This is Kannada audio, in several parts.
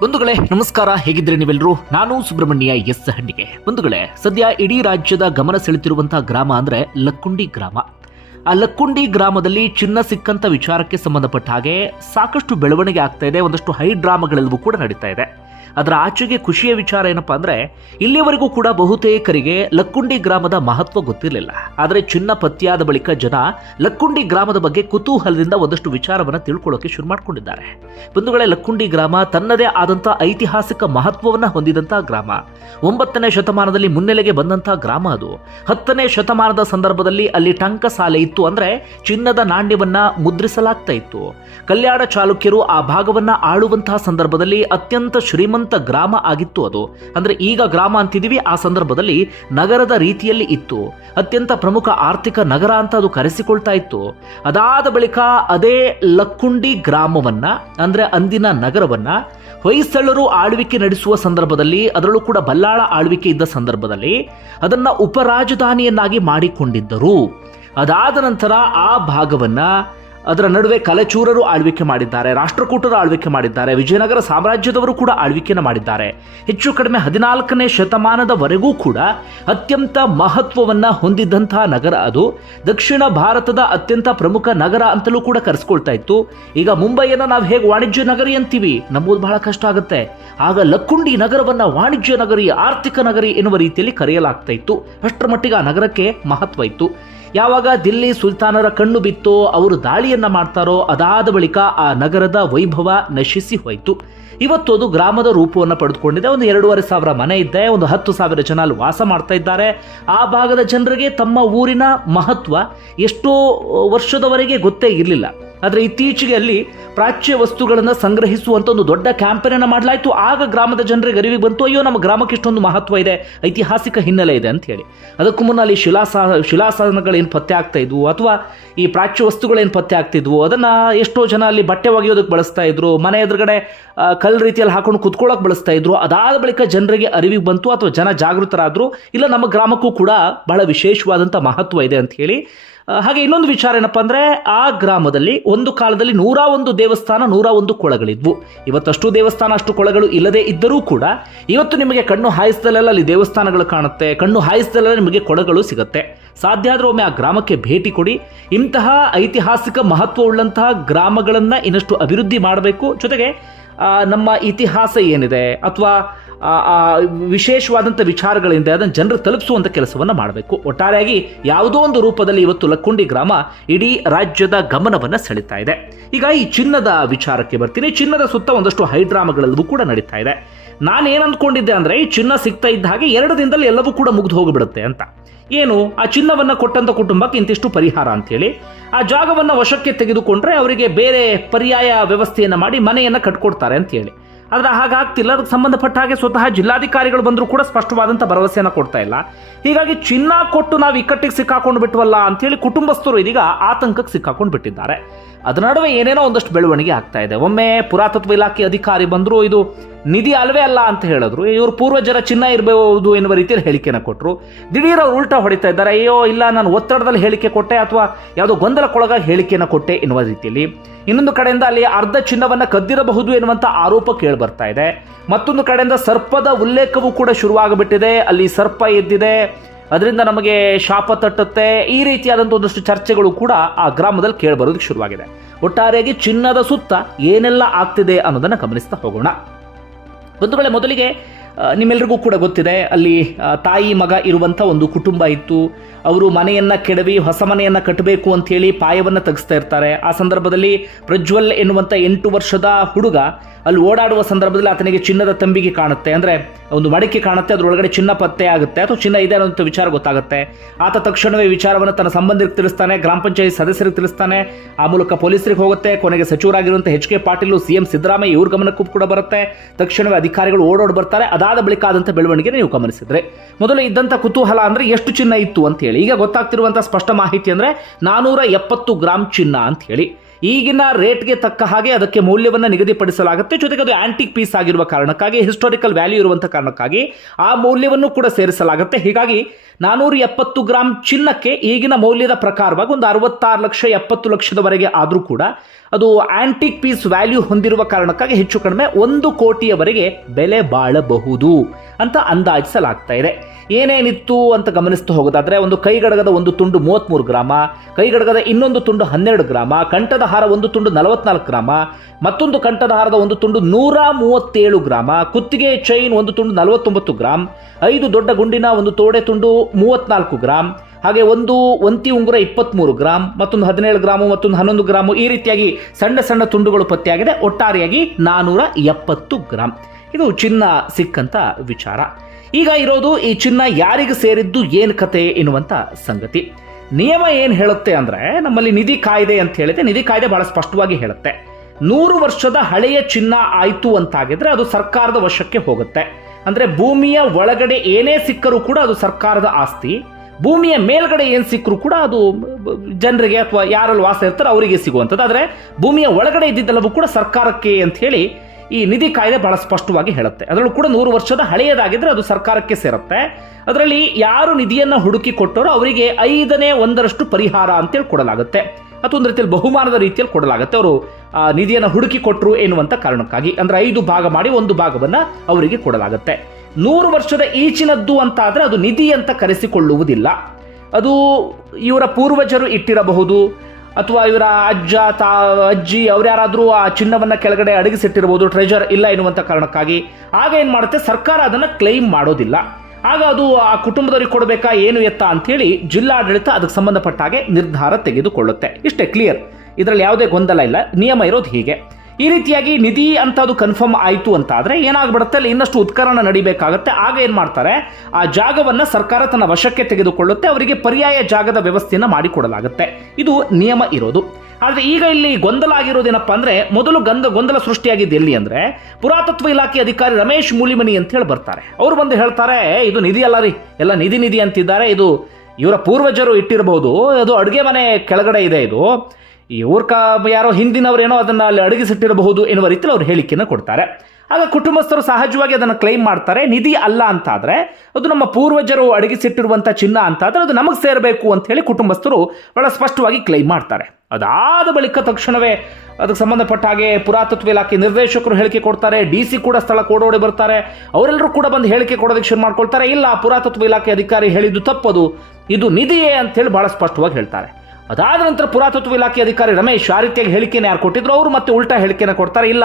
ಬಂಧುಗಳೇ ನಮಸ್ಕಾರ, ಹೇಗಿದ್ರೆ ನೀವೆಲ್ಲರೂ? ನಾನು ಸುಬ್ರಹ್ಮಣ್ಯ ಎಸ್ ಹಂಡಿಗೆ. ಬಂಧುಗಳೇ, ಸದ್ಯ ಇಡೀ ರಾಜ್ಯದ ಗಮನ ಸೆಳೆತಿರುವಂತಹ ಗ್ರಾಮ ಅಂದ್ರೆ ಲಕ್ಕುಂಡಿ ಗ್ರಾಮ. ಆ ಲಕ್ಕುಂಡಿ ಗ್ರಾಮದಲ್ಲಿ ಚಿನ್ನ ಸಿಕ್ಕಂತ ವಿಚಾರಕ್ಕೆ ಸಂಬಂಧಪಟ್ಟ ಹಾಗೆ ಸಾಕಷ್ಟು ಬೆಳವಣಿಗೆ ಆಗ್ತಾ ಇದೆ. ಒಂದಷ್ಟು ಹೈ ಡ್ರಾಮಾಗಳೆಲ್ಲವೂ ಕೂಡ ನಡೀತಾ ಇದೆ. ಅದರ ಆಚೆಗೆ ಖುಷಿಯ ವಿಚಾರ ಏನಪ್ಪಾ ಅಂದ್ರೆ, ಇಲ್ಲಿವರೆಗೂ ಕೂಡ ಬಹುತೇಕರಿಗೆ ಲಕ್ಕುಂಡಿ ಗ್ರಾಮದ ಮಹತ್ವ ಗೊತ್ತಿರಲಿಲ್ಲ. ಆದರೆ ಚಿನ್ನ ಪತ್ತೆಯಾದ ಬಳಿಕ ಜನ ಲಕ್ಕುಂಡಿ ಗ್ರಾಮದ ಬಗ್ಗೆ ಕುತೂಹಲದಿಂದ ಒಂದಷ್ಟು ವಿಚಾರವನ್ನು ತಿಳ್ಕೊಳ್ಳೋಕೆ ಶುರು ಮಾಡಿಕೊಂಡಿದ್ದಾರೆ. ಬಂಧುಗಳೇ, ಲಕ್ಕುಂಡಿ ಗ್ರಾಮ ತನ್ನದೇ ಆದಂತಹ ಐತಿಹಾಸಿಕ ಮಹತ್ವವನ್ನು ಹೊಂದಿದಂತಹ ಗ್ರಾಮ. 9ನೇ ಶತಮಾನದಲ್ಲಿ ಮುನ್ನೆಲೆಗೆ ಬಂದಂತಹ ಗ್ರಾಮ ಅದು. 10ನೇ ಶತಮಾನದ ಸಂದರ್ಭದಲ್ಲಿ ಅಲ್ಲಿ ಟಂಕಸಾಲೆ ಇತ್ತು, ಅಂದ್ರೆ ಚಿನ್ನದ ನಾಣ್ಯವನ್ನ ಮುದ್ರಿಸಲಾಗ್ತಾ ಇತ್ತು. ಕಲ್ಯಾಣ ಚಾಲುಕ್ಯರು ಆ ಭಾಗವನ್ನ ಆಳುವಂತಹ ಸಂದರ್ಭದಲ್ಲಿ ಅತ್ಯಂತ ಶ್ರೀಮಂತ ಗ್ರಾಮ ಆಗಿತ್ತು ಅದು. ಅಂದ್ರೆ ಈಗ ಗ್ರಾಮ ಅಂತಿದೀವಿ, ಆ ಸಂದರ್ಭದಲ್ಲಿ ನಗರದ ರೀತಿಯಲ್ಲಿ ಇತ್ತು. ಅತ್ಯಂತ ಪ್ರಮುಖ ಆರ್ಥಿಕ ನಗರ ಅಂತ ಅದು ಕರೆಸಿಕೊಳ್ತಾ ಇತ್ತು. ಅದಾದ ಬಳಿಕ ಅದೇ ಲಕ್ಕುಂಡಿ ಗ್ರಾಮವನ್ನ, ಅಂದ್ರೆ ಅಂದಿನ ನಗರವನ್ನ ಹೊಯ್ಸಳರು ಆಳ್ವಿಕೆ ನಡೆಸುವ ಸಂದರ್ಭದಲ್ಲಿ, ಅದರಲ್ಲೂ ಕೂಡ ಬಲ್ಲಾಳ ಆಳ್ವಿಕೆ ಇದ್ದ ಸಂದರ್ಭದಲ್ಲಿ ಅದನ್ನ ಉಪರಾಜಧಾನಿಯನ್ನಾಗಿ ಮಾಡಿಕೊಂಡಿದ್ದರು. ಅದಾದ ನಂತರ ಆ ಭಾಗವನ್ನ ಅದರ ನಡುವೆ ಕಲೆಚೂರರು ಆಳ್ವಿಕೆ ಮಾಡಿದ್ದಾರೆ, ರಾಷ್ಟ್ರಕೂಟರು ಆಳ್ವಿಕೆ ಮಾಡಿದ್ದಾರೆ, ವಿಜಯನಗರ ಸಾಮ್ರಾಜ್ಯದವರು ಕೂಡ ಆಳ್ವಿಕೆಯನ್ನು ಮಾಡಿದ್ದಾರೆ. ಹೆಚ್ಚು ಕಡಿಮೆ 14ನೇ ಶತಮಾನದವರೆಗೂ ಕೂಡ ಅತ್ಯಂತ ಮಹತ್ವವನ್ನ ಹೊಂದಿದ್ದಂತಹ ನಗರ ಅದು. ದಕ್ಷಿಣ ಭಾರತದ ಅತ್ಯಂತ ಪ್ರಮುಖ ನಗರ ಅಂತಲೂ ಕೂಡ ಕರೆಸ್ಕೊಳ್ತಾ ಇತ್ತು. ಈಗ ಮುಂಬೈಯನ್ನು ನಾವು ಹೇಗೆ ವಾಣಿಜ್ಯ ನಗರಿ ಅಂತೀವಿ, ನಂಬೋದು ಬಹಳ ಕಷ್ಟ ಆಗುತ್ತೆ. ಆಗ ಲಕ್ಕುಂಡಿ ನಗರವನ್ನ ವಾಣಿಜ್ಯ ನಗರಿ, ಆರ್ಥಿಕ ನಗರಿ ಎನ್ನುವ ರೀತಿಯಲ್ಲಿ ಕರೆಯಲಾಗ್ತಾ ಇತ್ತು. ಅಷ್ಟರ ಮಟ್ಟಿಗೆ ಆ ನಗರಕ್ಕೆ ಮಹತ್ವ ಇತ್ತು. ಯಾವಾಗ ದಿಲ್ಲಿ ಸುಲ್ತಾನರ ಕಣ್ಣು ಬಿತ್ತೋ, ಅವರು ದಾಳಿಯನ್ನ ಮಾಡ್ತಾರೋ, ಅದಾದ ಬಳಿಕ ಆ ನಗರದ ವೈಭವ ನಶಿಸಿ ಹೋಯಿತು. ಇವತ್ತು ಅದು ಗ್ರಾಮದ ರೂಪವನ್ನು ಪಡೆದುಕೊಂಡಿದೆ. ಒಂದು 2500 ಮನೆ ಇದೆ, ಒಂದು 10,000 ಜನ ಅಲ್ಲಿ ವಾಸ ಮಾಡ್ತಾ ಇದ್ದಾರೆ. ಆ ಭಾಗದ ಜನರಿಗೆ ತಮ್ಮ ಊರಿನ ಮಹತ್ವ ಎಷ್ಟೋ ವರ್ಷದವರೆಗೆ ಗೊತ್ತೇ ಇರಲಿಲ್ಲ. ಆದರೆ ಇತ್ತೀಚೆಗೆ ಅಲ್ಲಿ ಪ್ರಾಚ್ಯ ವಸ್ತುಗಳನ್ನು ಸಂಗ್ರಹಿಸುವಂತ ಒಂದು ದೊಡ್ಡ ಕ್ಯಾಂಪೇನ್ ಅನ್ನು ಮಾಡಲಾಯಿತು. ಆಗ ಗ್ರಾಮದ ಜನರಿಗೆ ಅರಿವಿಗೆ ಬಂತು, ಅಯ್ಯೋ ನಮ್ಮ ಗ್ರಾಮಕ್ಕೆ ಇಷ್ಟೊಂದು ಮಹತ್ವ ಇದೆ, ಐತಿಹಾಸಿಕ ಹಿನ್ನೆಲೆ ಇದೆ ಅಂತ ಹೇಳಿ. ಅದಕ್ಕೂ ಮುನ್ನ ಅಲ್ಲಿ ಶಿಲಾಶಾಸನಗಳೇನು ಪತ್ತೆ ಆಗ್ತಾ ಇದ್ವು, ಅಥವಾ ಈ ಪ್ರಾಚ್ಯ ವಸ್ತುಗಳೇನು ಪತ್ತೆ ಆಗ್ತಿದ್ವು, ಅದನ್ನ ಎಷ್ಟೋ ಜನ ಅಲ್ಲಿ ಬಟ್ಟೆ ಒಗೆಯೋದಕ್ಕೆ ಬಳಸ್ತಾ ಇದ್ರು, ಮನೆ ಎದುರುಗಡೆ ಕಲ್ಲು ರೀತಿಯಲ್ಲಿ ಹಾಕೊಂಡು ಕುತ್ಕೊಳ್ಳೋಕೆ ಬಳಸ್ತಾ ಇದ್ರು. ಅದಾದ ಬಳಿಕ ಜನರಿಗೆ ಅರಿವಿಗೆ ಬಂತು, ಅಥವಾ ಜನ ಜಾಗೃತರಾದ್ರು, ಇಲ್ಲ ನಮ್ಮ ಗ್ರಾಮಕ್ಕೂ ಕೂಡ ಬಹಳ ವಿಶೇಷವಾದಂಥ ಮಹತ್ವ ಇದೆ ಅಂತ ಹೇಳಿ. ಹಾಗೆ ಇನ್ನೊಂದು ವಿಚಾರ ಏನಪ್ಪಾ ಅಂದ್ರೆ, ಆ ಗ್ರಾಮದಲ್ಲಿ ಒಂದು ಕಾಲದಲ್ಲಿ 101 ದೇವಸ್ಥಾನ, 101 ಕೊಳಗಳಿದ್ವು. ಇವತ್ತಷ್ಟು ದೇವಸ್ಥಾನ, ಅಷ್ಟು ಕೊಳಗಳು ಇಲ್ಲದೆ ಇದ್ದರೂ ಕೂಡ ಇವತ್ತು ನಿಮಗೆ ಕಣ್ಣು ಹಾಯಿಸಿದಲ್ಲೆಲ್ಲ ಅಲ್ಲಿ ದೇವಸ್ಥಾನಗಳು ಕಾಣುತ್ತೆ, ಕಣ್ಣು ಹಾಯಿಸಿದಲ್ಲೆಲ್ಲ ನಿಮಗೆ ಕೊಳಗಳು ಸಿಗುತ್ತೆ. ಸಾಧ್ಯ ಆದ್ರೆ ಒಮ್ಮೆ ಆ ಗ್ರಾಮಕ್ಕೆ ಭೇಟಿ ಕೊಡಿ. ಇಂತಹ ಐತಿಹಾಸಿಕ ಮಹತ್ವವುಳ್ಳಂತಹ ಗ್ರಾಮಗಳನ್ನ ಇನ್ನಷ್ಟು ಅಭಿವೃದ್ಧಿ ಮಾಡಬೇಕು. ಜೊತೆಗೆ ನಮ್ಮ ಇತಿಹಾಸ ಏನಿದೆ, ಅಥವಾ ವಿಶೇಷವಾದಂಥ ವಿಚಾರಗಳಿಂದ ಅದನ್ನು ಜನರು ತಲುಪಿಸುವಂಥ ಕೆಲಸವನ್ನು ಮಾಡಬೇಕು. ಒಟ್ಟಾರೆಯಾಗಿ ಯಾವುದೋ ಒಂದು ರೂಪದಲ್ಲಿ ಇವತ್ತು ಲಕ್ಕುಂಡಿ ಗ್ರಾಮ ಇಡೀ ರಾಜ್ಯದ ಗಮನವನ್ನು ಸೆಳೀತಾ ಇದೆ. ಈಗ ಈ ಚಿನ್ನದ ವಿಚಾರಕ್ಕೆ ಬರ್ತೀನಿ. ಚಿನ್ನದ ಸುತ್ತ ಒಂದಷ್ಟು ಹೈಡ್ರಾಮಾಗಳೆಲ್ಲವೂ ಕೂಡ ನಡೀತಾ ಇದೆ. ನಾನೇನು ಅಂದ್ಕೊಂಡಿದ್ದೆ ಅಂದರೆ, ಈ ಚಿನ್ನ ಸಿಗ್ತಾ ಇದ್ದ ಹಾಗೆ 2 ದಿನದಲ್ಲಿ ಎಲ್ಲವೂ ಕೂಡ ಮುಗಿದು ಹೋಗಿಬಿಡುತ್ತೆ ಅಂತ. ಏನು, ಆ ಚಿನ್ನವನ್ನು ಕೊಟ್ಟಂಥ ಕುಟುಂಬಕ್ಕೆ ಇಂತಿಷ್ಟು ಪರಿಹಾರ ಅಂತೇಳಿ ಆ ಜಾಗವನ್ನು ವಶಕ್ಕೆ ತೆಗೆದುಕೊಂಡ್ರೆ ಅವರಿಗೆ ಬೇರೆ ಪರ್ಯಾಯ ವ್ಯವಸ್ಥೆಯನ್ನು ಮಾಡಿ ಮನೆಯನ್ನು ಕಟ್ಕೊಡ್ತಾರೆ ಅಂತ ಹೇಳಿ. ಆದರೆ ಹಾಗಾಗ್ತಿಲ್ಲ. ಅದಕ್ಕೆ ಸಂಬಂಧಪಟ್ಟ ಹಾಗೆ ಸ್ವತಃ ಜಿಲ್ಲಾಧಿಕಾರಿಗಳು ಬಂದರೂ ಕೂಡ ಸ್ಪಷ್ಟವಾದಂಥ ಭರವಸೆಯನ್ನು ಕೊಡ್ತಾ ಇಲ್ಲ. ಹೀಗಾಗಿ ಚಿನ್ನ ಕೊಟ್ಟು ನಾವು ಇಕ್ಕಟ್ಟಿಗೆ ಸಿಕ್ಕಾಕೊಂಡು ಬಿಟ್ವಲ್ಲ ಅಂತೇಳಿ ಕುಟುಂಬಸ್ಥರು ಇದೀಗ ಆತಂಕಕ್ಕೆ ಸಿಕ್ಕಾಕೊಂಡು ಬಿಟ್ಟಿದ್ದಾರೆ. ಅದರ ನಡುವೆ ಏನೇನೋ ಒಂದಷ್ಟು ಬೆಳವಣಿಗೆ ಆಗ್ತಾ ಇದೆ. ಒಮ್ಮೆ ಪುರಾತತ್ವ ಇಲಾಖೆ ಅಧಿಕಾರಿ ಬಂದರು, ಇದು ನಿಧಿ ಅಲ್ವೇ ಅಲ್ಲ ಅಂತ ಹೇಳಿದ್ರು. ಇವರು ಪೂರ್ವಜರ ಚಿನ್ನ ಇರಬಹುದು ಎನ್ನುವ ರೀತಿಯಲ್ಲಿ ಹೇಳಿಕೆಯನ್ನು ಕೊಟ್ಟರು. ದಿಢೀರ್ ಅವ್ರು ಉಲ್ಟಾ ಹೊಡಿತಾ ಇದ್ದಾರೆ, ಅಯ್ಯೋ ಇಲ್ಲ ನಾನು ಒತ್ತಡದಲ್ಲಿ ಹೇಳಿಕೆ ಕೊಟ್ಟೆ, ಅಥವಾ ಯಾವುದೋ ಗೊಂದಲಕ್ಕೊಳಗಾಗಿ ಹೇಳಿಕೆಯನ್ನು ಕೊಟ್ಟೆ ಎನ್ನುವ ರೀತಿಯಲ್ಲಿ. ಇನ್ನೊಂದು ಕಡೆಯಿಂದ ಅಲ್ಲಿ ಅರ್ಧ ಚಿನ್ನವನ್ನು ಕದ್ದಿರಬಹುದು ಎನ್ನುವಂಥ ಆರೋಪ ಕೇಳಿ ಬರ್ತಾ ಇದೆ. ಮತ್ತೊಂದು ಕಡೆಯಿಂದ ಸರ್ಪದ ಉಲ್ಲೇಖವೂ ಕೂಡ ಶುರುವಾಗಬಿಟ್ಟಿದೆ. ಅಲ್ಲಿ ಸರ್ಪ ಎದ್ದಿದೆ, ಅದರಿಂದ ನಮಗೆ ಶಾಪ ತಟ್ಟುತ್ತೆ, ಈ ರೀತಿಯಾದಂಥ ಒಂದಷ್ಟು ಚರ್ಚೆಗಳು ಕೂಡ ಆ ಗ್ರಾಮದಲ್ಲಿ ಕೇಳಿ ಬರೋದಕ್ಕೆ ಶುರುವಾಗಿದೆ. ಒಟ್ಟಾರೆಯಾಗಿ ಚಿನ್ನದ ಸುತ್ತ ಏನೆಲ್ಲ ಆಗ್ತಿದೆ ಅನ್ನೋದನ್ನು ಗಮನಿಸ್ತಾ ಹೋಗೋಣ. ಬಂಧುಗಳೇ, ಮೊದಲಿಗೆ ನಿಮ್ಮೆಲ್ಲರಿಗೂ ಕೂಡ ಗೊತ್ತಿದೆ, ಅಲ್ಲಿ ತಾಯಿ ಮಗ ಇರುವಂಥ ಒಂದು ಕುಟುಂಬ ಇತ್ತು. ಅವರು ಮನೆಯನ್ನು ಕೆಡವಿ ಹೊಸ ಮನೆಯನ್ನು ಕಟ್ಟಬೇಕು ಅಂಥೇಳಿ ಪಾಯವನ್ನು ತೆಗೆಸ್ತಾ ಇರ್ತಾರೆ. ಆ ಸಂದರ್ಭದಲ್ಲಿ ಪ್ರಜ್ವಲ್ ಎನ್ನುವಂಥ 8 ವರ್ಷದ ಹುಡುಗ ಅಲ್ಲಿ ಓಡಾಡುವ ಸಂದರ್ಭದಲ್ಲಿ ಆತನಿಗೆ ಚಿನ್ನದ ತಂಬಿಗೆ ಕಾಣುತ್ತೆ, ಅಂದರೆ ಒಂದು ಮಡಿಕೆ ಕಾಣುತ್ತೆ, ಅದರೊಳಗಡೆ ಚಿನ್ನ ಪತ್ತೆ ಆಗುತ್ತೆ, ಅಥವಾ ಚಿನ್ನ ಇದೆ ಅನ್ನೋ ವಿಚಾರ ಗೊತ್ತಾಗುತ್ತೆ. ಆತ ತಕ್ಷಣವೇ ವಿಚಾರವನ್ನು ತನ್ನ ಸಂಬಂಧಿಕರಿಗೆ ತಿಳಿಸ್ತಾನೆ, ಗ್ರಾಮ ಪಂಚಾಯತ್ ಸದಸ್ಯರಿಗೆ ತಿಳಿಸ್ತಾನೆ, ಆ ಮೂಲಕ ಪೊಲೀಸರಿಗೆ ಹೋಗುತ್ತೆ. ಕೊನೆಗೆ ಸಚಿವರಾಗಿರುವಂಥ HK ಪಾಟೀಲ್, CM ಸಿದ್ದರಾಮಯ್ಯ ಇವ್ರ ಗಮನಕ್ಕೂ ಕೂಡ ಬರುತ್ತೆ. ತಕ್ಷಣವೇ ಅಧಿಕಾರಿಗಳು ಓಡೋಡಿ ಬರ್ತಾರೆ. ಅದಾದ ಬಳಿಕ ಆದಂಥ ಬೆಳವಣಿಗೆ ನೀವು ಗಮನಿಸಿದ್ರೆ, ಮೊದಲು ಇದ್ದಂಥ ಕುತೂಹಲ ಅಂದರೆ ಎಷ್ಟು ಚಿನ್ನ ಇತ್ತು ಅಂತ ಹೇಳಿ. ಈಗ ಗೊತ್ತಾಗ್ತಿರುವಂಥ ಸ್ಪಷ್ಟ ಮಾಹಿತಿ ಅಂದರೆ 470 ಗ್ರಾಮ್ ಚಿನ್ನ ಅಂತ ಹೇಳಿ. ಈಗಿನ ರೇಟ್ಗೆ ತಕ್ಕ ಹಾಗೆ ಅದಕ್ಕೆ ಮೌಲ್ಯವನ್ನು ನಿಗದಿಪಡಿಸಲಾಗುತ್ತೆ. ಜೊತೆಗೆ ಅದು ಆಂಟಿಕ್ ಪೀಸ್ ಆಗಿರುವ ಕಾರಣಕ್ಕಾಗಿ, ಹಿಸ್ಟಾರಿಕಲ್ ವ್ಯಾಲ್ಯೂ ಇರುವಂಥ ಕಾರಣಕ್ಕಾಗಿ ಆ ಮೌಲ್ಯವನ್ನು ಕೂಡ ಸೇರಿಸಲಾಗುತ್ತೆ. ಹೀಗಾಗಿ 470 ಗ್ರಾಂ ಚಿನ್ನಕ್ಕೆ ಈಗಿನ ಮೌಲ್ಯದ ಪ್ರಕಾರವಾಗಿ ಒಂದು 66 ಲಕ್ಷ 70 ಲಕ್ಷದವರೆಗೆ ಆದರೂ ಕೂಡ ಅದು ಆಂಟಿಕ್ ಪೀಸ್ ವ್ಯಾಲ್ಯೂ ಹೊಂದಿರುವ ಕಾರಣಕ್ಕಾಗಿ ಹೆಚ್ಚು ಕಡಿಮೆ 1 ಕೋಟಿಯವರೆಗೆ ಬೆಲೆ ಬಾಳಬಹುದು ಅಂತ ಅಂದಾಜಿಸಲಾಗ್ತಾ ಇದೆ. ಏನೇನಿತ್ತು ಅಂತ ಗಮನಿಸ್ತಾ ಹೋಗೋದಾದ್ರೆ, ಒಂದು ಕೈಗಡಗದ ಒಂದು ತುಂಡು 33 ಗ್ರಾಮ, ಕೈಗಡಗದ ಇನ್ನೊಂದು ತುಂಡು 12 ಗ್ರಾಮ, ಕಂಠದ ಹಾರ ಒಂದು ತುಂಡು 44 ಗ್ರಾಮ, ಮತ್ತೊಂದು ಕಂಠದ ಹಾರದ ಒಂದು ತುಂಡು 137 ಗ್ರಾಮ, ಕುತ್ತಿಗೆ ಚೈನ್ ಒಂದು ತುಂಡು 49 ಗ್ರಾಮ್, 5 ದೊಡ್ಡ ಗುಂಡಿನ ಒಂದು ತೋಡೆ ತುಂಡು 34 ಗ್ರಾಮ್, ಹಾಗೆ ಒಂದು ಒಂತಿ ಉಂಗುರ 23 ಗ್ರಾಮ್, ಮತ್ತೊಂದು 17 ಗ್ರಾಮು, ಮತ್ತೊಂದು 11 ಗ್ರಾಮು, ಈ ರೀತಿಯಾಗಿ ಸಣ್ಣ ಸಣ್ಣ ತುಂಡುಗಳು ಪತ್ತೆಯಾಗಿದೆ. ಒಟ್ಟಾರೆಯಾಗಿ 470 ಗ್ರಾಮ್ ಇದು ಚಿನ್ನ ಸಿಕ್ಕಂತ ವಿಚಾರ. ಈಗ ಇರೋದು ಈ ಚಿನ್ನ ಯಾರಿಗೆ ಸೇರಿದ್ದು, ಏನು ಕತೆ ಎನ್ನುವಂತ ಸಂಗತಿ. ನಿಯಮ ಏನು ಹೇಳುತ್ತೆ ಅಂದ್ರೆ, ನಮ್ಮಲ್ಲಿ ನಿಧಿ ಕಾಯ್ದೆ ಅಂತ ಹೇಳಿದೆ. ನಿಧಿ ಕಾಯ್ದೆ ಬಹಳ ಸ್ಪಷ್ಟವಾಗಿ ಹೇಳುತ್ತೆ, 100 ವರ್ಷದ ಹಳೆಯ ಚಿನ್ನ ಆಯ್ತು ಅಂತಾಗಿದ್ರೆ ಅದು ಸರ್ಕಾರದ ವಶಕ್ಕೆ ಹೋಗುತ್ತೆ. ಅಂದ್ರೆ ಭೂಮಿಯ ಒಳಗಡೆ ಏನೇ ಸಿಕ್ಕರೂ ಕೂಡ ಅದು ಸರ್ಕಾರದ ಆಸ್ತಿ. ಭೂಮಿಯ ಮೇಲ್ಗಡೆ ಏನು ಸಿಕ್ಕರೂ ಕೂಡ ಅದು ಜನರಿಗೆ ಅಥವಾ ಯಾರಲ್ಲಿ ವಾಸ ಇರ್ತಾರೆ ಅವರಿಗೆ ಸಿಗುವಂಥದ್ದು. ಆದರೆ ಭೂಮಿಯ ಒಳಗಡೆ ಇದ್ದಿದ್ದೆಲ್ಲವೂ ಕೂಡ ಸರ್ಕಾರಕ್ಕೆ ಅಂತ ಹೇಳಿ ಈ ನಿಧಿ ಕಾಯ್ದೆ ಬಹಳ ಸ್ಪಷ್ಟವಾಗಿ ಹೇಳುತ್ತೆ. ಅದರಲ್ಲೂ ಕೂಡ 100 ವರ್ಷದ ಹಳೆಯದಾಗಿದ್ರೆ ಅದು ಸರ್ಕಾರಕ್ಕೆ ಸೇರುತ್ತೆ. ಅದರಲ್ಲಿ ಯಾರು ನಿಧಿಯನ್ನು ಹುಡುಕಿ ಕೊಟ್ಟರೋ ಅವರಿಗೆ 1/5 ಪರಿಹಾರ ಅಂತೇಳಿ ಕೊಡಲಾಗುತ್ತೆ. ಅಥವಾ ಒಂದು ರೀತಿಯಲ್ಲಿ ಬಹುಮಾನದ ರೀತಿಯಲ್ಲಿ ಕೊಡಲಾಗುತ್ತೆ. ಅವರು ನಿಧಿಯನ್ನು ಹುಡುಕಿ ಕೊಟ್ಟರು ಎನ್ನುವಂಥ ಕಾರಣಕ್ಕಾಗಿ. ಅಂದ್ರೆ 5 ಭಾಗ ಮಾಡಿ 1 ಭಾಗವನ್ನು ಅವರಿಗೆ ಕೊಡಲಾಗುತ್ತೆ. 100 ವರ್ಷದ ಈಚಿನದ್ದು ಅಂತ ಆದರೆ ಅದು ನಿಧಿ ಅಂತ ಕರೆಸಿಕೊಳ್ಳುವುದಿಲ್ಲ. ಅದು ಇವರ ಪೂರ್ವಜರು ಇಟ್ಟಿರಬಹುದು, ಅಥವಾ ಇವರ ಅಜ್ಜಿ ಅವ್ರ್ಯಾರಾದರೂ ಆ ಚಿನ್ನವನ್ನು ಕೆಳಗಡೆ ಅಡಗಿಸಿಟ್ಟಿರಬಹುದು, ಟ್ರೆಜರ್ ಇಲ್ಲ ಎನ್ನುವಂಥ ಕಾರಣಕ್ಕಾಗಿ. ಆಗ ಏನು ಮಾಡುತ್ತೆ, ಸರ್ಕಾರ ಅದನ್ನು ಕ್ಲೈಮ್ ಮಾಡೋದಿಲ್ಲ. ಆಗ ಅದು ಆ ಕುಟುಂಬದವರಿಗೆ ಕೊಡಬೇಕಾ ಏನು ಎತ್ತ ಅಂಥೇಳಿ ಜಿಲ್ಲಾಡಳಿತ ಅದಕ್ಕೆ ಸಂಬಂಧಪಟ್ಟ ಹಾಗೆ ನಿರ್ಧಾರ ತೆಗೆದುಕೊಳ್ಳುತ್ತೆ. ಇಷ್ಟೇ, ಕ್ಲಿಯರ್. ಇದರಲ್ಲಿ ಯಾವುದೇ ಗೊಂದಲ ಇಲ್ಲ. ನಿಯಮ ಇರೋದು ಹೀಗೆ. ಈ ರೀತಿಯಾಗಿ ನಿಧಿ ಅಂತ ಅದು ಕನ್ಫರ್ಮ್ ಆಯಿತು ಅಂತ ಆದರೆ ಏನಾಗ್ಬಿಡುತ್ತೆ, ಅಲ್ಲಿ ಇನ್ನಷ್ಟು ಉತ್ಖನನ ನಡಿಬೇಕಾಗುತ್ತೆ. ಆಗ ಏನು ಮಾಡ್ತಾರೆ, ಆ ಜಾಗವನ್ನು ಸರ್ಕಾರ ತನ್ನ ವಶಕ್ಕೆ ತೆಗೆದುಕೊಳ್ಳುತ್ತೆ. ಅವರಿಗೆ ಪರ್ಯಾಯ ಜಾಗದ ವ್ಯವಸ್ಥೆಯನ್ನು ಮಾಡಿಕೊಡಲಾಗುತ್ತೆ. ಇದು ನಿಯಮ ಇರೋದು. ಆದರೆ ಈಗ ಇಲ್ಲಿ ಗೊಂದಲ ಆಗಿರೋದೇನಪ್ಪ ಅಂದರೆ, ಮೊದಲು ಗೊಂದಲ ಸೃಷ್ಟಿಯಾಗಿದ್ದು ಎಲ್ಲಿ ಅಂದರೆ, ಪುರಾತತ್ವ ಇಲಾಖೆ ಅಧಿಕಾರಿ ರಮೇಶ್ ಮೂಲಿಮನಿ ಅಂತ ಹೇಳಿ ಬರ್ತಾರೆ. ಅವರು ಬಂದು ಹೇಳ್ತಾರೆ, ಇದು ನಿಧಿ ಅಲ್ಲ ರೀ, ಎಲ್ಲ ನಿಧಿ ಅಂತಿದ್ದಾರೆ, ಇದು ಇವರ ಪೂರ್ವಜರು ಇಟ್ಟಿರಬಹುದು, ಅದು ಅಡುಗೆ ಮನೆ ಕೆಳಗಡೆ ಇದೆ, ಇದು ಯಾರೋ ಹಿಂದಿನವರೇನೋ ಅದನ್ನು ಅಲ್ಲಿ ಅಡಗಿಸಿಟ್ಟಿರಬಹುದು ಎನ್ನುವ ರೀತಿಯಲ್ಲಿ ಅವರು ಹೇಳಿಕೆಯನ್ನು ಕೊಡ್ತಾರೆ. ಆಗ ಕುಟುಂಬಸ್ಥರು ಸಹಜವಾಗಿ ಅದನ್ನು ಕ್ಲೈಮ್ ಮಾಡ್ತಾರೆ. ನಿಧಿ ಅಲ್ಲ ಅಂತಾದರೆ, ಅದು ನಮ್ಮ ಪೂರ್ವಜರು ಅಡಗಿಸಿಟ್ಟಿರುವಂಥ ಚಿನ್ನ ಅಂತಾದರೆ ಅದು ನಮಗೆ ಸೇರಬೇಕು ಅಂತ ಹೇಳಿ ಕುಟುಂಬಸ್ಥರು ಬಹಳ ಸ್ಪಷ್ಟವಾಗಿ ಕ್ಲೈಮ್ ಮಾಡ್ತಾರೆ. ಅದಾದ ಬಳಿಕ ತಕ್ಷಣವೇ ಅದಕ್ಕೆ ಸಂಬಂಧಪಟ್ಟ ಹಾಗೆ ಪುರಾತತ್ವ ಇಲಾಖೆ ನಿರ್ದೇಶಕರು ಹೇಳಿಕೆ ಕೊಡ್ತಾರೆ. DC ಕೂಡ ಸ್ಥಳಕ್ಕೆ ಓಡೋಡಿ ಬರ್ತಾರೆ. ಅವರೆಲ್ಲರೂ ಕೂಡ ಬಂದು ಹೇಳಿಕೆ ಕೊಡೋದಕ್ಕೆ ಶುರು ಮಾಡ್ಕೊಳ್ತಾರೆ. ಇಲ್ಲ, ಪುರಾತತ್ವ ಇಲಾಖೆ ಅಧಿಕಾರಿ ಹೇಳಿದ್ದು ತಪ್ಪದು, ಇದು ನಿಧಿಯೇ ಅಂತೇಳಿ ಬಹಳ ಸ್ಪಷ್ಟವಾಗಿ ಹೇಳ್ತಾರೆ. ಅದಾದ ನಂತರ ಪುರಾತತ್ವ ಇಲಾಖೆ ಅಧಿಕಾರಿ ರಮೇಶ್ ಆ ರೀತಿಯಾಗಿ ಹೇಳಿಕೆಯನ್ನು ಯಾರು ಕೊಟ್ಟಿದ್ರು ಅವರು ಮತ್ತೆ ಉಲ್ಟಾ ಹೇಳಿಕೆಯನ್ನು ಕೊಡ್ತಾರೆ. ಇಲ್ಲ,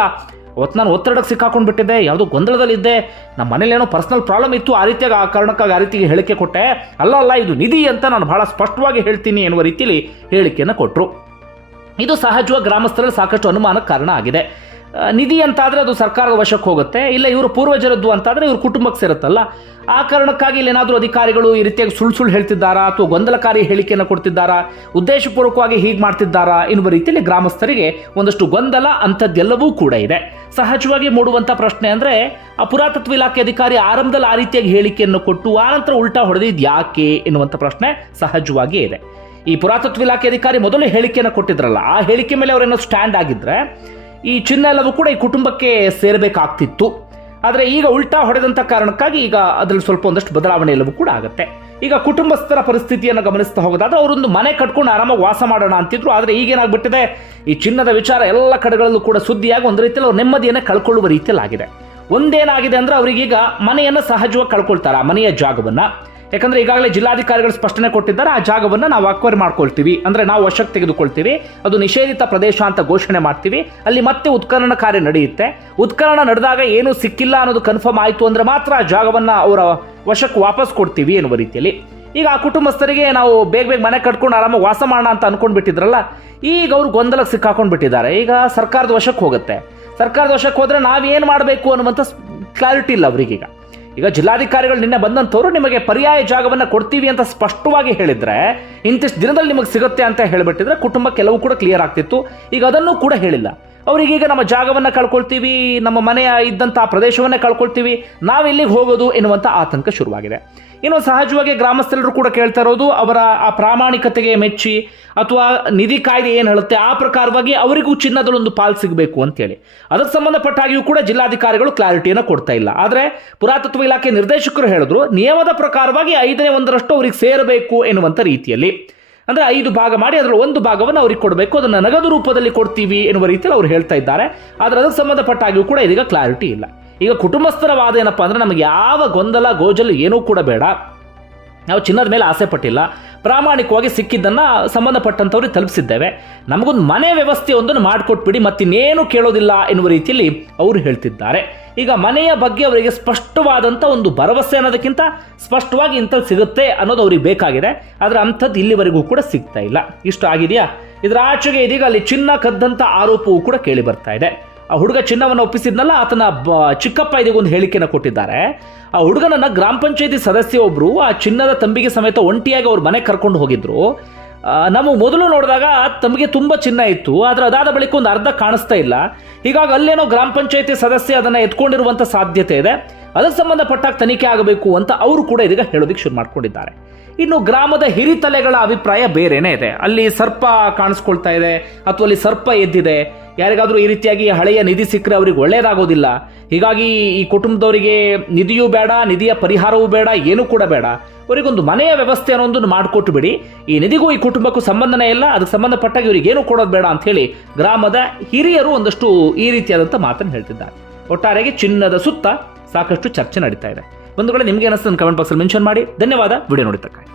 ಅವತ್ತು ನಾನು ಒತ್ತಡಕ್ಕೆ ಸಿಕ್ಕಾಕೊಂಡು ಬಿಟ್ಟಿದ್ದೆ, ಯಾವುದೋ ಗೊಂದಲದಲ್ಲಿದ್ದೆ, ನಮ್ಮ ಮನೇಲಿ ಏನೋ ಪರ್ಸನಲ್ ಪ್ರಾಬ್ಲಮ್ ಇತ್ತು, ಆ ರೀತಿಯಾಗಿ ಆ ಕಾರಣಕ್ಕಾಗಿ ಆ ರೀತಿಗೆ ಹೇಳಿಕೆ ಕೊಟ್ಟೆ, ಅಲ್ಲ ಇದು ನಿಧಿ ಅಂತ ನಾನು ಬಹಳ ಸ್ಪಷ್ಟವಾಗಿ ಹೇಳ್ತೀನಿ ಎನ್ನುವ ರೀತಿಯಲ್ಲಿ ಹೇಳಿಕೆಯನ್ನು ಕೊಟ್ಟರು. ಇದು ಸಹಜವಾಗಿ ಗ್ರಾಮಸ್ಥರಲ್ಲಿ ಸಾಕಷ್ಟು ಅನುಮಾನಕ್ಕೆ ಕಾರಣ ಆಗಿದೆ. ನಿಧಿ ಅಂತಾದರೆ ಅದು ಸರ್ಕಾರದ ವಶಕ್ಕೆ ಹೋಗುತ್ತೆ, ಇಲ್ಲ ಇವರು ಪೂರ್ವಜರದ್ದು ಅಂತಾದರೆ ಇವ್ರ ಕುಟುಂಬಕ್ಕೆ ಸೇರುತ್ತಲ್ಲ. ಆ ಕಾರಣಕ್ಕಾಗಿ ಇಲ್ಲೇನಾದರೂ ಅಧಿಕಾರಿಗಳು ಈ ರೀತಿಯಾಗಿ ಸುಳ್ಳು ಹೇಳ್ತಿದ್ದಾರಾ, ಅಥವಾ ಗೊಂದಲಕಾರಿ ಹೇಳಿಕೆಯನ್ನು ಕೊಡ್ತಿದ್ದಾರಾ, ಉದ್ದೇಶಪೂರ್ವಕವಾಗಿ ಹೀಗೆ ಮಾಡ್ತಿದ್ದಾರಾ ಎನ್ನುವ ರೀತಿಯಲ್ಲಿ ಗ್ರಾಮಸ್ಥರಿಗೆ ಒಂದಷ್ಟು ಗೊಂದಲ ಅಂಥದ್ದೆಲ್ಲವೂ ಕೂಡ ಇದೆ. ಸಹಜವಾಗಿ ಮೂಡುವಂಥ ಪ್ರಶ್ನೆ ಅಂದರೆ, ಆ ಪುರಾತತ್ವ ಇಲಾಖೆ ಅಧಿಕಾರಿ ಆರಂಭದಲ್ಲಿ ಆ ರೀತಿಯಾಗಿ ಹೇಳಿಕೆಯನ್ನು ಕೊಟ್ಟು ಆನಂತರ ಉಲ್ಟಾ ಹೊಡೆದಿದ್ದು ಯಾಕೆ ಎನ್ನುವಂಥ ಪ್ರಶ್ನೆ ಸಹಜವಾಗಿಯೇ ಇದೆ. ಈ ಪುರಾತತ್ವ ಇಲಾಖೆ ಅಧಿಕಾರಿ ಮೊದಲು ಹೇಳಿಕೆಯನ್ನು ಕೊಟ್ಟಿದ್ರಲ್ಲ, ಆ ಹೇಳಿಕೆ ಮೇಲೆ ಅವರೇನೋ ಸ್ಟ್ಯಾಂಡ್ ಆಗಿದ್ರೆ ಈ ಚಿನ್ನ ಎಲ್ಲವೂ ಕೂಡ ಈ ಕುಟುಂಬಕ್ಕೆ ಸೇರಬೇಕಾಗ್ತಿತ್ತು. ಆದರೆ ಈಗ ಉಲ್ಟಾ ಹೊಡೆದಂಥ ಕಾರಣಕ್ಕಾಗಿ ಈಗ ಅದರಲ್ಲಿ ಸ್ವಲ್ಪ ಒಂದಷ್ಟು ಬದಲಾವಣೆ ಎಲ್ಲವೂ ಕೂಡ ಆಗುತ್ತೆ. ಈಗ ಕುಟುಂಬಸ್ಥರ ಪರಿಸ್ಥಿತಿಯನ್ನು ಗಮನಿಸ್ತಾ ಹೋಗೋದಾದ್ರೆ, ಅವರೊಂದು ಮನೆ ಕಟ್ಕೊಂಡು ಆರಾಮಾಗಿ ವಾಸ ಮಾಡೋಣ ಅಂತಿದ್ರು. ಆದರೆ ಈಗೇನಾಗ್ಬಿಟ್ಟಿದೆ, ಈ ಚಿನ್ನದ ವಿಚಾರ ಎಲ್ಲ ಕಡೆಗಳಲ್ಲೂ ಕೂಡ ಸುದ್ದಿಯಾಗಿ ಒಂದು ರೀತಿಯಲ್ಲಿ ಅವ್ರ ನೆಮ್ಮದಿಯನ್ನು ಕಳ್ಕೊಳ್ಳುವ ರೀತಿಯಲ್ಲಿ ಆಗಿದೆ. ಒಂದೇನಾಗಿದೆ ಅಂದರೆ, ಅವರಿಗೀಗ ಮನೆಯನ್ನು ಸಹಜವಾಗಿ ಕಳ್ಕೊಳ್ತಾರೆ, ಆ ಮನೆಯ ಜಾಗವನ್ನು. ಯಾಕಂದ್ರೆ ಈಗಾಗಲೇ ಜಿಲ್ಲಾಧಿಕಾರಿಗಳು ಸ್ಪಷ್ಟನೆ ಕೊಟ್ಟಿದ್ದಾರೆ, ಆ ಜಾಗವನ್ನು ನಾವು ಅಕ್ವೈರ್ ಮಾಡ್ಕೊಳ್ತೀವಿ, ಅಂದ್ರೆ ನಾವು ವಶಕ್ಕೆ ತೆಗೆದುಕೊಳ್ತೀವಿ, ಅದು ನಿಷೇಧಿತ ಪ್ರದೇಶ ಅಂತ ಘೋಷಣೆ ಮಾಡ್ತೀವಿ. ಅಲ್ಲಿ ಮತ್ತೆ ಉತ್ಖನನ ಕಾರ್ಯ ನಡೆಯುತ್ತೆ. ಉತ್ಖನನ ನಡೆದಾಗ ಏನು ಸಿಕ್ಕಿಲ್ಲ ಅನ್ನೋದು ಕನ್ಫರ್ಮ್ ಆಯಿತು ಅಂದ್ರೆ ಮಾತ್ರ ಆ ಜಾಗವನ್ನು ಅವರ ವಶಕ್ಕೆ ವಾಪಸ್ ಕೊಡ್ತೀವಿ ಎನ್ನುವ ರೀತಿಯಲ್ಲಿ. ಈಗ ಆ ಕುಟುಂಬಸ್ಥರಿಗೆ ನಾವು ಬೇಗ ಮನೆ ಕಟ್ಕೊಂಡು ಆರಾಮಾಗಿ ವಾಸ ಮಾಡೋಣ ಅಂತ ಅನ್ಕೊಂಡ್ಬಿಟ್ಟಿದ್ರಲ್ಲ, ಈಗ ಅವರು ಗೊಂದಲಕ್ಕೆ ಸಿಕ್ಕಾಕೊಂಡು ಬಿಟ್ಟಿದ್ದಾರೆ. ಈಗ ಸರ್ಕಾರದ ವಶಕ್ಕೆ ಹೋಗುತ್ತೆ. ಸರ್ಕಾರದ ವಶಕ್ಕೆ ಹೋದ್ರೆ ನಾವೇನು ಮಾಡಬೇಕು ಅನ್ನುವಂಥ ಕ್ಲಾರಿಟಿ ಇಲ್ಲ ಅವರಿಗೀಗ. ಈಗ ಜಿಲ್ಲಾಧಿಕಾರಿಗಳು ನಿನ್ನೆ ಬಂದಂಥವ್ರು ನಿಮಗೆ ಪರ್ಯಾಯ ಜಾಗವನ್ನು ಕೊಡ್ತೀವಿ ಅಂತ ಸ್ಪಷ್ಟವಾಗಿ ಹೇಳಿದ್ರೆ, ಇಂತಿಷ್ಟು ದಿನದಲ್ಲಿ ನಿಮಗೆ ಸಿಗುತ್ತೆ ಅಂತ ಹೇಳಿಬಿಟ್ಟಿದ್ರೆ ಕುಟುಂಬ ಕೆಲವು ಕೂಡ ಕ್ಲಿಯರ್ ಆಗ್ತಿತ್ತು. ಈಗ ಅದನ್ನು ಕೂಡ ಹೇಳಿಲ್ಲ. ಅವರಿಗೀಗ ನಮ್ಮ ಜಾಗವನ್ನು ಕಳ್ಕೊಳ್ತೀವಿ, ನಮ್ಮ ಮನೆಯ ಇದ್ದಂಥ ಪ್ರದೇಶವನ್ನೇ ಕಳ್ಕೊಳ್ತೀವಿ, ನಾವೆಲ್ಲಿಗೆ ಹೋಗೋದು ಎನ್ನುವಂಥ ಆತಂಕ ಶುರುವಾಗಿದೆ. ಇನ್ನು ಸಹಜವಾಗಿ ಗ್ರಾಮಸ್ಥರು ಕೂಡ ಕೇಳ್ತಾ ಇರೋದು ಅವರ ಆ ಪ್ರಾಮಾಣಿಕತೆಗೆ ಮೆಚ್ಚಿ ಅಥವಾ ನಿಧಿ ಕಾಯ್ದೆ ಏನು ಹೇಳುತ್ತೆ ಆ ಪ್ರಕಾರವಾಗಿ ಅವರಿಗೂ ಚಿನ್ನದಲ್ಲೊಂದು ಪಾಲು ಸಿಗಬೇಕು ಅಂತೇಳಿ ಅದಕ್ಕೆ ಸಂಬಂಧಪಟ್ಟ ಹಾಗೆಯೂ ಕೂಡ ಜಿಲ್ಲಾಧಿಕಾರಿಗಳು ಕ್ಲಾರಿಟಿಯನ್ನು ಕೊಡ್ತಾ ಇಲ್ಲ. ಆದರೆ ಪುರಾತತ್ವ ಇಲಾಖೆ ನಿರ್ದೇಶಕರು ಹೇಳಿದ್ರು ನಿಯಮದ ಪ್ರಕಾರವಾಗಿ 5/1 ಅವರಿಗೆ ಸೇರಬೇಕು ಎನ್ನುವಂಥ ರೀತಿಯಲ್ಲಿ, ಅಂದರೆ 5 ಭಾಗ ಮಾಡಿ ಅದರ 1 ಭಾಗವನ್ನು ಅವ್ರಿಗೆ ಕೊಡಬೇಕು, ಅದನ್ನು ನಗದು ರೂಪದಲ್ಲಿ ಕೊಡ್ತೀವಿ ಎನ್ನುವ ರೀತಿಯಲ್ಲಿ ಅವ್ರು ಹೇಳ್ತಾ ಇದ್ದಾರೆ. ಆದರೆ ಅದಕ್ಕೆ ಸಂಬಂಧಪಟ್ಟ ಹಾಗೆಯೂ ಕೂಡ ಇದೀಗ ಕ್ಲಾರಿಟಿ ಇಲ್ಲ. ಈಗ ಕುಟುಂಬಸ್ಥರ ವಾದ ಏನಪ್ಪ ಅಂದರೆ ನಮಗೆ ಯಾವ ಗೊಂದಲ ಗೋಜಲು ಏನೂ ಕೂಡ ಬೇಡ, ನಾವು ಚಿನ್ನದ ಮೇಲೆ ಆಸೆ ಪಟ್ಟಿಲ್ಲ, ಪ್ರಾಮಾಣಿಕವಾಗಿ ಸಿಕ್ಕಿದ್ದನ್ನು ಸಂಬಂಧಪಟ್ಟಂಥವ್ರಿಗೆ ತಲುಪಿಸಿದ್ದೇವೆ, ನಮಗೊಂದು ಮನೆ ವ್ಯವಸ್ಥೆ ಒಂದನ್ನು ಮಾಡಿಕೊಟ್ಬಿಡಿ ಮತ್ತಿನ್ನೇನು ಕೇಳೋದಿಲ್ಲ ಎನ್ನುವ ರೀತಿಯಲ್ಲಿ ಅವರು ಹೇಳ್ತಿದ್ದಾರೆ. ಈಗ ಮನೆಯ ಬಗ್ಗೆ ಅವರಿಗೆ ಸ್ಪಷ್ಟವಾದಂಥ ಒಂದು ಭರವಸೆ ಅನ್ನೋದಕ್ಕಿಂತ ಸ್ಪಷ್ಟವಾಗಿ ಇಂಥದ್ದು ಸಿಗುತ್ತೆ ಅನ್ನೋದು ಅವ್ರಿಗೆ ಬೇಕಾಗಿದೆ. ಆದರೆ ಅಂಥದ್ದು ಇಲ್ಲಿವರೆಗೂ ಕೂಡ ಸಿಗ್ತಾ ಇಲ್ಲ. ಇಷ್ಟು ಆಗಿದೆಯಾ? ಇದರ ಆಚೆಗೆ ಇದೀಗ ಅಲ್ಲಿ ಚಿನ್ನ ಕದ್ದಂಥ ಆರೋಪವೂ ಕೂಡ ಕೇಳಿ ಬರ್ತಾ ಇದೆ. ಆ ಹುಡುಗ ಚಿನ್ನವನ್ನು ಒಪ್ಪಿಸಿದ್ನಲ್ಲ, ಆತನ ಚಿಕ್ಕಪ್ಪ ಇದೀಗೊಂದು ಹೇಳಿಕೆಯನ್ನು ಕೊಟ್ಟಿದ್ದಾರೆ. ಆ ಹುಡುಗನನ್ನ ಗ್ರಾಮ ಪಂಚಾಯತಿ ಸದಸ್ಯ ಒಬ್ರು ಆ ಚಿನ್ನದ ತಂಬಿಗೆ ಸಮೇತ ಒಂಟಿಯಾಗಿ ಅವ್ರ ಮನೆ ಕರ್ಕೊಂಡು ಹೋಗಿದ್ರು. ನಾವು ಮೊದಲು ನೋಡಿದಾಗ ತಮಗೆ ತುಂಬ ಚಿನ್ನ ಇತ್ತು, ಆದರೆ ಅದಾದ ಬಳಿಕ ಒಂದು ಅರ್ಧ ಕಾಣಿಸ್ತಾ ಇಲ್ಲ. ಹೀಗಾಗಿ ಅಲ್ಲೇನೋ ಗ್ರಾಮ ಪಂಚಾಯತಿ ಸದಸ್ಯ ಅದನ್ನು ಎತ್ಕೊಂಡಿರುವಂಥ ಸಾಧ್ಯತೆ ಇದೆ, ಅದಕ್ಕೆ ಸಂಬಂಧಪಟ್ಟಾಗ ತನಿಖೆ ಆಗಬೇಕು ಅಂತ ಅವರು ಕೂಡ ಇದೀಗ ಹೇಳೋದಕ್ಕೆ ಶುರು ಮಾಡ್ಕೊಂಡಿದ್ದಾರೆ. ಇನ್ನು ಗ್ರಾಮದ ಹಿರಿತಲೆಗಳ ಅಭಿಪ್ರಾಯ ಬೇರೆನೇ ಇದೆ. ಅಲ್ಲಿ ಸರ್ಪ ಕಾಣಿಸ್ಕೊಳ್ತಾ ಇದೆ ಅಥವಾ ಅಲ್ಲಿ ಸರ್ಪ ಎದ್ದಿದೆ, ಯಾರಿಗಾದರೂ ಈ ರೀತಿಯಾಗಿ ಹಳೆಯ ನಿಧಿ ಸಿಕ್ಕರೆ ಅವ್ರಿಗೆ ಒಳ್ಳೆಯದಾಗೋದಿಲ್ಲ. ಹೀಗಾಗಿ ಈ ಕುಟುಂಬದವರಿಗೆ ನಿಧಿಯೂ ಬೇಡ, ನಿಧಿಯ ಪರಿಹಾರವೂ ಬೇಡ, ಏನೂ ಕೂಡ ಬೇಡ, ಅವರಿಗೊಂದು ಮನೆಯ ವ್ಯವಸ್ಥೆ ಅನ್ನೋದನ್ನು ಮಾಡಿಕೊಟ್ಟು ಬಿಡಿ, ಈ ನಿಧಿಗೂ ಈ ಕುಟುಂಬಕ್ಕೂ ಸಂಬಂಧನೇ ಇಲ್ಲ, ಅದಕ್ಕೆ ಸಂಬಂಧಪಟ್ಟಾಗ ಇವರಿಗೆ ಏನೂ ಕೊಡೋದು ಬೇಡ ಅಂತ ಹೇಳಿ ಗ್ರಾಮದ ಹಿರಿಯರು ಒಂದಷ್ಟು ಈ ರೀತಿಯಾದಂಥ ಮಾತನ್ನು ಹೇಳ್ತಿದ್ದಾರೆ. ಒಟ್ಟಾರೆಯಾಗಿ ಚಿನ್ನದ ಸುತ್ತ ಸಾಕಷ್ಟು ಚರ್ಚೆ ನಡೀತಾ ಇದೆ. ಬಂಧುಗಳೇ, ನಿಮಗೆ ಅನಿಸ್ತದೆ ಕಮೆಂಟ್ ಬಾಕ್ಸಲ್ಲಿ ಮೆನ್ಷನ್ ಮಾಡಿ. ಧನ್ಯವಾದ ವಿಡಿಯೋ ನೋಡಿದ್ದಕ್ಕಾಗಿ.